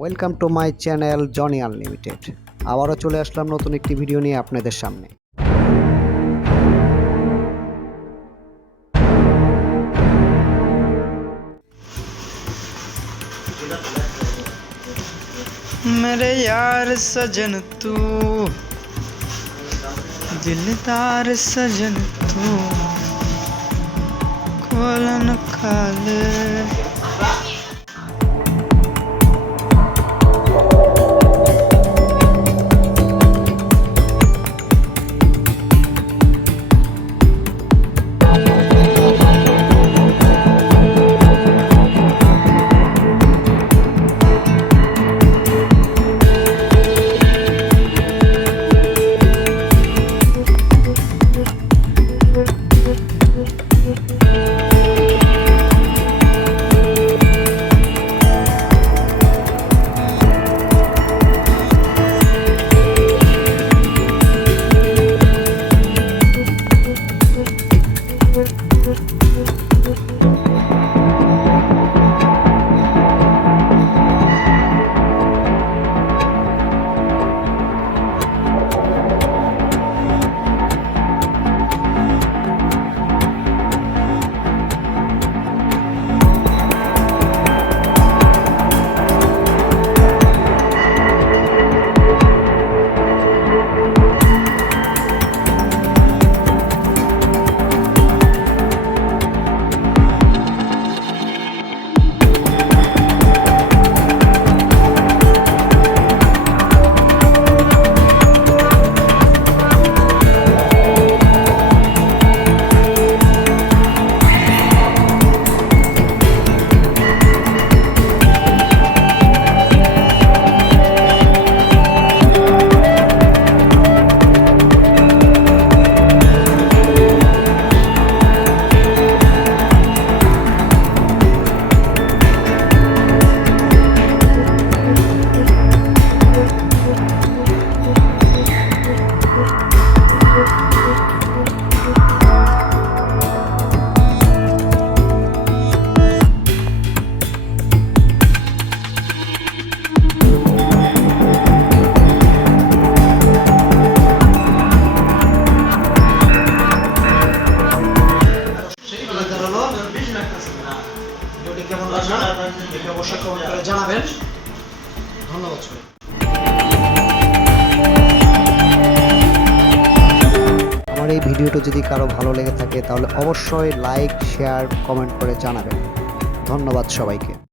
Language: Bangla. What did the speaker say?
Welcome to my channel Johnny unlimited. আবারও চলে আসলাম নতুন একটি ভিডিও নিয়ে আপনাদের সামনে। मेरे यार सजन तू दिलदार सजन तू खोलन खाले কেমন লাগলো অবশ্যই কমেন্ট করে জানাবেন। ধন্যবাদ সবাই। আমার এই ভিডিওটা যদি কারো ভালো লেগে থাকে তাহলে অবশ্যই লাইক, শেয়ার, কমেন্ট করে জানাবেন। ধন্যবাদ সবাইকে।